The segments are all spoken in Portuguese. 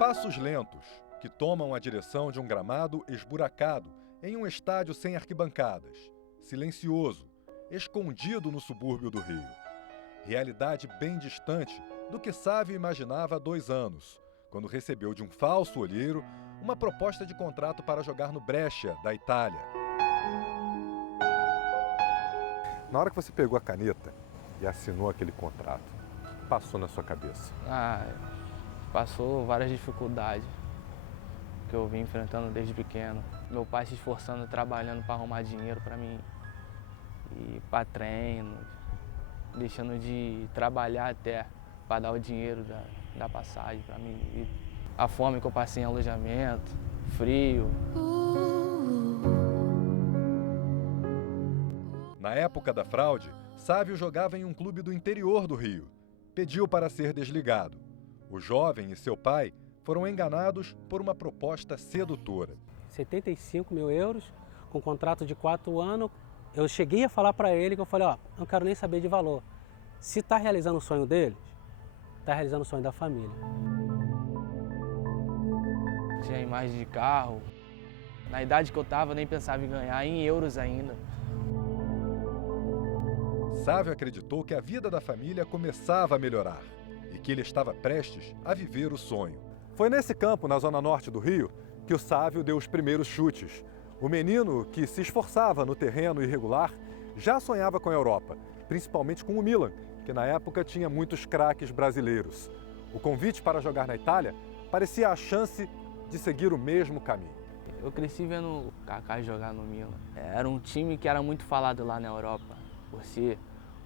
Passos lentos, que tomam a direção de um gramado esburacado em um estádio sem arquibancadas, silencioso, escondido no subúrbio do Rio. Realidade bem distante do que Sávio imaginava há 2 anos, quando recebeu de um falso olheiro uma proposta de contrato para jogar no Brescia, da Itália. Na hora que você pegou a caneta e assinou aquele contrato, passou na sua cabeça? Passou várias dificuldades que eu vim enfrentando desde pequeno. Meu pai se esforçando, trabalhando para arrumar dinheiro para mim ir para treino, deixando de trabalhar até para dar o dinheiro da passagem para mim. E a fome que eu passei em alojamento, frio. Na época da fraude, Sávio jogava em um clube do interior do Rio. Pediu para ser desligado. O jovem e seu pai foram enganados por uma proposta sedutora. 75 mil euros, com contrato de 4 anos. Eu cheguei a falar para ele que eu falei, não quero nem saber de valor. Se está realizando o sonho deles, está realizando o sonho da família. Tinha imagem de carro. Na idade que eu estava, eu nem pensava em ganhar em euros ainda. Sávio acreditou que a vida da família começava a melhorar e que ele estava prestes a viver o sonho. Foi nesse campo, na zona norte do Rio, que o Sávio deu os primeiros chutes. O menino, que se esforçava no terreno irregular, já sonhava com a Europa, principalmente com o Milan, que na época tinha muitos craques brasileiros. O convite para jogar na Itália parecia a chance de seguir o mesmo caminho. Eu cresci vendo o Kaká jogar no Milan. Era um time que era muito falado lá na Europa, por ser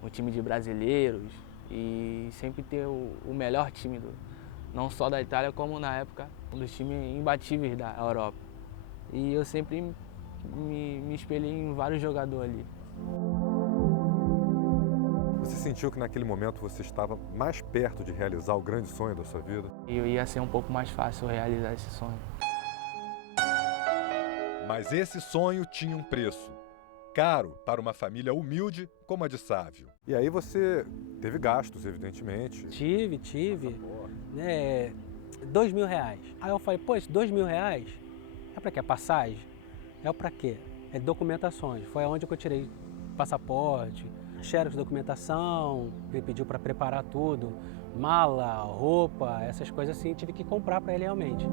um time de brasileiros e sempre ter o melhor time, não só da Itália, como na época, um dos times imbatíveis da Europa. E eu sempre me espelhei em vários jogadores ali. Você sentiu que naquele momento você estava mais perto de realizar o grande sonho da sua vida? E ia ser um pouco mais fácil realizar esse sonho. Mas esse sonho tinha um preço. Caro para uma família humilde como a de Sávio. E aí você teve gastos, evidentemente. Tive. Né, R$2.000. Aí eu falei, esse R$2.000 é para quê? Passagem? É para quê? É documentações. Foi onde que eu tirei passaporte, xerox de documentação, ele pediu para preparar tudo, mala, roupa, essas coisas assim, tive que comprar para ele realmente.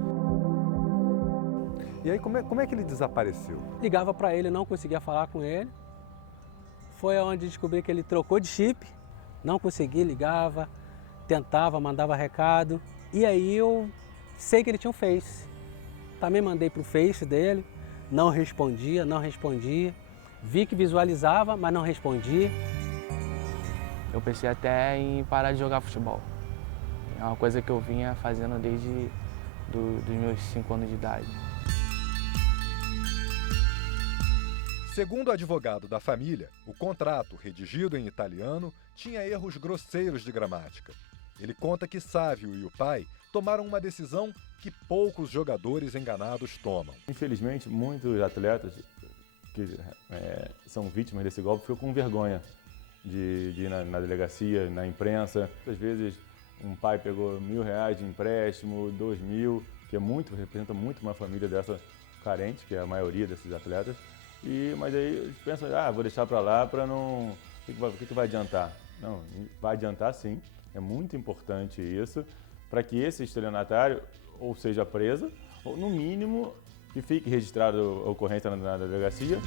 E aí como é que ele desapareceu? Ligava para ele, não conseguia falar com ele. Foi onde descobri que ele trocou de chip, não conseguia, ligava, tentava, mandava recado. E aí eu sei que ele tinha um Face. Também mandei pro Face dele, não respondia. Vi que visualizava, mas não respondia. Eu pensei até em parar de jogar futebol. É uma coisa que eu vinha fazendo desde dos meus 5 anos de idade. Segundo o advogado da família, o contrato, redigido em italiano, tinha erros grosseiros de gramática. Ele conta que Sávio e o pai tomaram uma decisão que poucos jogadores enganados tomam. Infelizmente, muitos atletas que são vítimas desse golpe ficam com vergonha de ir na delegacia, na imprensa. Às vezes, um pai pegou R$1.000 de empréstimo, 2.000, que representa muito uma família dessa carente, que é a maioria desses atletas. Mas aí eles pensam, vou deixar para lá para não... O que vai adiantar? Não, vai adiantar sim, é muito importante isso, para que esse estelionatário ou seja preso, ou no mínimo que fique registrado a ocorrência na delegacia.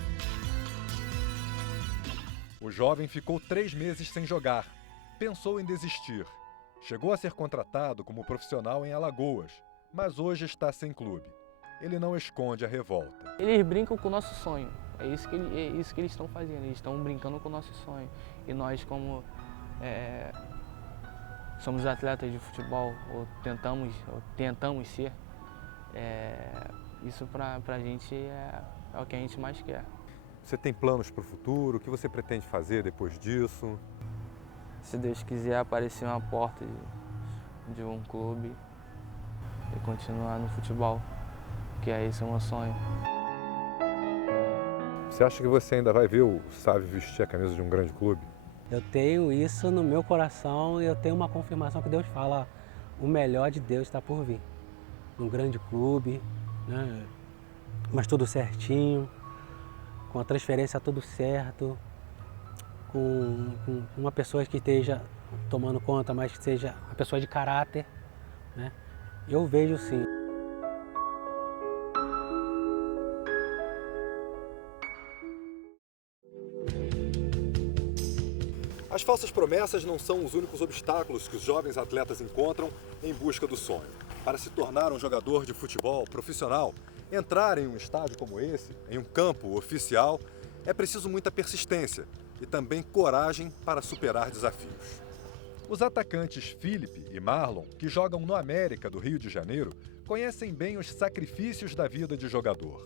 O jovem ficou 3 meses sem jogar. Pensou em desistir. Chegou a ser contratado como profissional em Alagoas, mas hoje está sem clube. Ele não esconde a revolta. Eles brincam com o nosso sonho. É isso que eles estão fazendo. Eles estão brincando com o nosso sonho. E nós, como somos atletas de futebol, ou tentamos ser, isso pra gente é o que a gente mais quer. Você tem planos para o futuro? O que você pretende fazer depois disso? Se Deus quiser, aparecer uma porta de um clube e continuar no futebol, que é esse o meu sonho. Você acha que você ainda vai ver o Sávio vestir a camisa de um grande clube? Eu tenho isso no meu coração e eu tenho uma confirmação que Deus fala, o melhor de Deus está por vir. num grande clube, né? Mas tudo certinho, com a transferência tudo certo, com uma pessoa que esteja tomando conta, mas que seja uma pessoa de caráter, né? Eu vejo sim. As falsas promessas não são os únicos obstáculos que os jovens atletas encontram em busca do sonho. Para se tornar um jogador de futebol profissional, entrar em um estádio como esse, em um campo oficial, é preciso muita persistência e também coragem para superar desafios. Os atacantes Felipe e Marlon, que jogam no América do Rio de Janeiro, conhecem bem os sacrifícios da vida de jogador.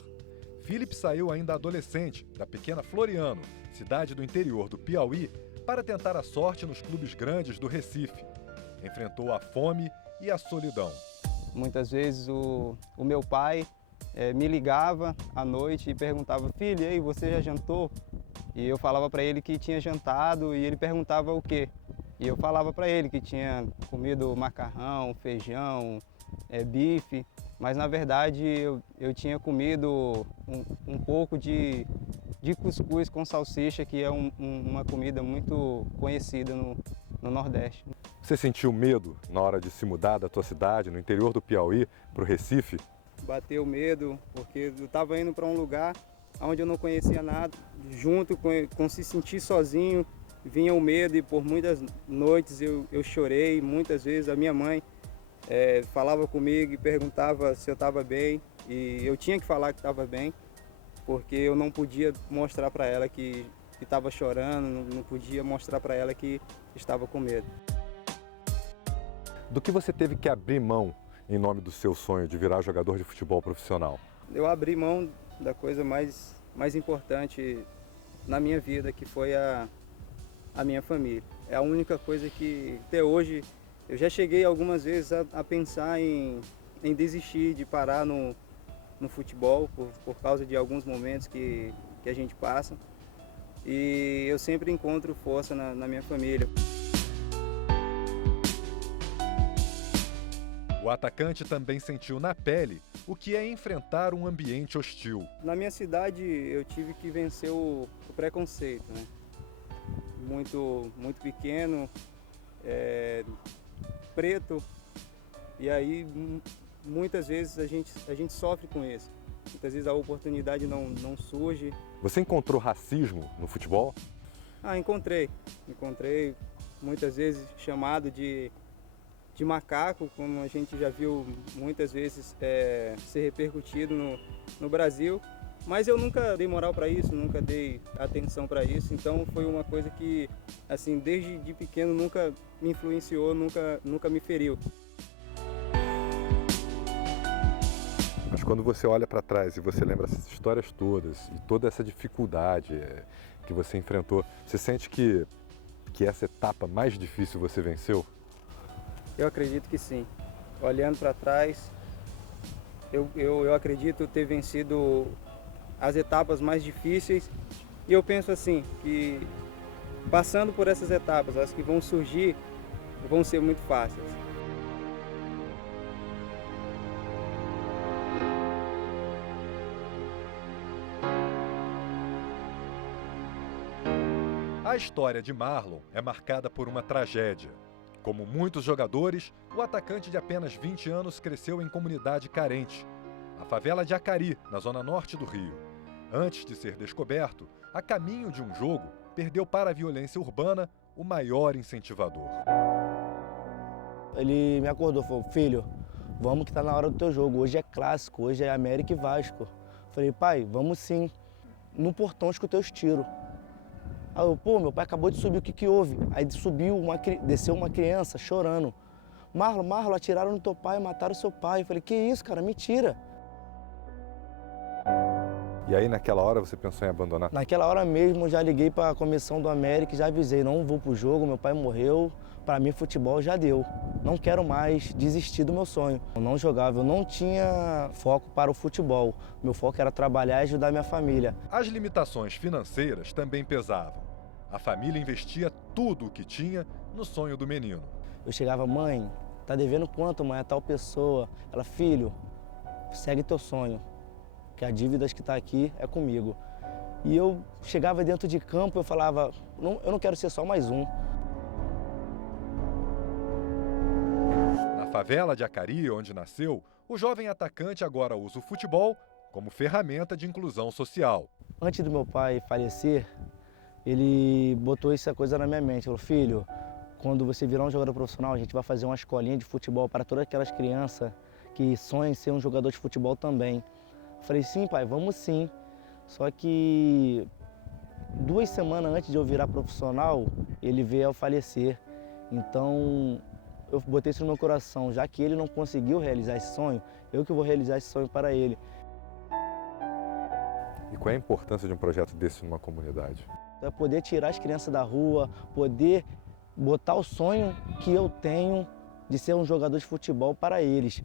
Felipe saiu ainda adolescente da pequena Floriano, cidade do interior do Piauí, para tentar a sorte nos clubes grandes do Recife. Enfrentou a fome e a solidão. Muitas vezes o meu pai me ligava à noite e perguntava: filho, e aí, você já jantou? E eu falava para ele que tinha jantado e ele perguntava o quê? E eu falava para ele que tinha comido macarrão, feijão, bife, mas na verdade eu tinha comido um pouco de cuscuz com salsicha, que é uma comida muito conhecida no Nordeste. Você sentiu medo na hora de se mudar da tua cidade, no interior do Piauí, para o Recife? Bateu medo, porque eu estava indo para um lugar onde eu não conhecia nada, junto com se sentir sozinho, vinha o medo e por muitas noites eu chorei, muitas vezes a minha mãe falava comigo e perguntava se eu estava bem, e eu tinha que falar que estava bem, porque eu não podia mostrar para ela que estava chorando, não podia mostrar para ela que estava com medo. Do que você teve que abrir mão em nome do seu sonho de virar jogador de futebol profissional? Eu abri mão da coisa mais importante na minha vida, que foi a minha família. É a única coisa que até hoje eu já cheguei algumas vezes a pensar em desistir de parar no futebol por causa de alguns momentos que a gente passa, e eu sempre encontro força na minha família. O atacante também sentiu na pele o que é enfrentar um ambiente hostil. Na minha cidade eu tive que vencer o preconceito, né? Muito pequeno, preto, e aí muitas vezes a gente sofre com isso. Muitas vezes a oportunidade não surge. Você encontrou racismo no futebol? Encontrei muitas vezes chamado de macaco, como a gente já viu muitas vezes ser repercutido no Brasil, mas eu nunca dei moral para isso, nunca dei atenção para isso, então foi uma coisa que, assim, desde de pequeno nunca me influenciou, nunca me feriu. Mas quando você olha para trás e você lembra essas histórias todas e toda essa dificuldade que você enfrentou, você sente que essa etapa mais difícil você venceu? Eu acredito que sim. Olhando para trás, eu acredito ter vencido as etapas mais difíceis, e eu penso assim, que passando por essas etapas, as que vão surgir vão ser muito fáceis. A história de Marlon é marcada por uma tragédia. Como muitos jogadores, o atacante de apenas 20 anos cresceu em comunidade carente, a favela de Acari, na zona norte do Rio. Antes de ser descoberto, a caminho de um jogo, perdeu para a violência urbana o maior incentivador. Ele me acordou, falou: filho, vamos que tá na hora do teu jogo, hoje é clássico, hoje é América e Vasco. Falei: pai, vamos sim. No portão escutei os tiros. Aí eu: pô, meu pai acabou de subir, o que houve? Aí desceu uma criança chorando. Marlon, atiraram no teu pai, mataram seu pai. Eu falei: que isso, cara, mentira. E aí naquela hora você pensou em abandonar? Naquela hora mesmo eu já liguei para a comissão do América e já avisei: não vou pro jogo, meu pai morreu, para mim futebol já deu. Não quero mais desistir do meu sonho. Eu não jogava, eu não tinha foco para o futebol. Meu foco era trabalhar e ajudar minha família. As limitações financeiras também pesavam. A família investia tudo o que tinha no sonho do menino. Eu chegava: mãe, tá devendo quanto, mãe? É tal pessoa. Ela, filho, segue teu sonho, que a dívida que tá aqui é comigo. E eu chegava dentro de campo, eu falava, eu não quero ser só mais um. Na favela de Acari, onde nasceu, o jovem atacante agora usa o futebol como ferramenta de inclusão social. Antes do meu pai falecer, ele botou essa coisa na minha mente. Ele falou, filho, quando você virar um jogador profissional, a gente vai fazer uma escolinha de futebol para todas aquelas crianças que sonham em ser um jogador de futebol também. Eu falei, sim, pai, vamos sim. Só que 2 semanas antes de eu virar profissional, ele veio a falecer. Então, eu botei isso no meu coração. Já que ele não conseguiu realizar esse sonho, eu que vou realizar esse sonho para ele. E qual é a importância de um projeto desse numa comunidade? É poder tirar as crianças da rua, poder botar o sonho que eu tenho de ser um jogador de futebol para eles.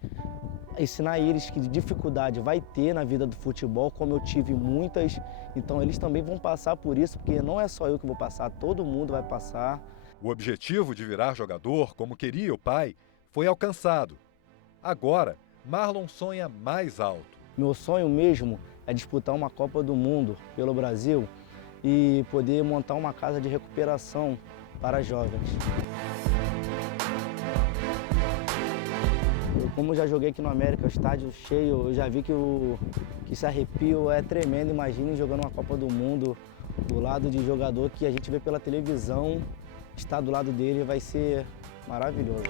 Ensinar eles que dificuldade vai ter na vida do futebol, como eu tive muitas. Então eles também vão passar por isso, porque não é só eu que vou passar, todo mundo vai passar. O objetivo de virar jogador, como queria o pai, foi alcançado. Agora, Marlon sonha mais alto. Meu sonho mesmo é disputar uma Copa do Mundo pelo Brasil e poder montar uma casa de recuperação para jovens. Como eu já joguei aqui no América, o estádio cheio, eu já vi que esse arrepio é tremendo. Imagine jogando uma Copa do Mundo do lado de jogador que a gente vê pela televisão, estar do lado dele vai ser maravilhoso.